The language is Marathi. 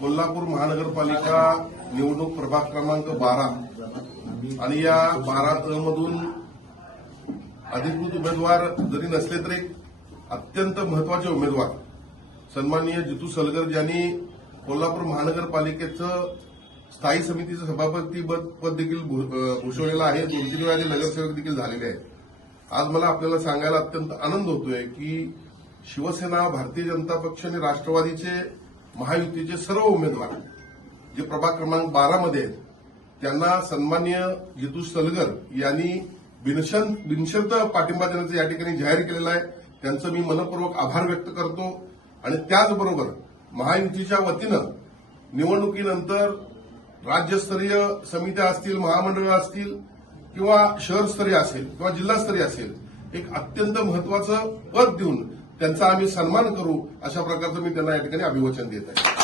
कोल्हापूर महानगरपालिका निवडणूक प्रभाग क्रमांक 12 आणि या 12 मधून अधिकृत उमेदवार जरी नसले तरी अत्यंत महत्वाचे उमेदवार सन्माननीय जितू सलगर ज्यांनी कोल्हापूर महानगरपालिकेचं स्थायी समितीचं सभापती पद देखील भूषवलेलं आहे, 2-3 वेळा ते नगरसेवक देखील झालेले आहेत. आज मला आपल्याला सांगायला अत्यंत आनंद होतोय की शिवसेना, भारतीय जनता पक्ष आणि राष्ट्रवादीचे महायुतीचे सर्व उमेदवार जे प्रभाग क्रमांक 12 मध्ये आहेत त्यांना सन्माननीय जितू सलगर यांनी बिनशर्त पाठिंबा देण्याचं या ठिकाणी जाहीर केलेलं आहे. त्यांचं मी मनपूर्वक आभार व्यक्त करतो आणि त्याचबरोबर महायुतीच्या वतीनं निवडणुकीनंतर राज्यस्तरीय समित्या असतील, महामंडळं असतील किंवा शहरस्तरीय असेल किंवा जिल्हास्तरीय असेल, एक अत्यंत महत्वाचं पद देऊन त्यांचा आम्ही सन्मान करू अशा प्रकारचं मी त्यांना या ठिकाणी अभिवचन देत आहे.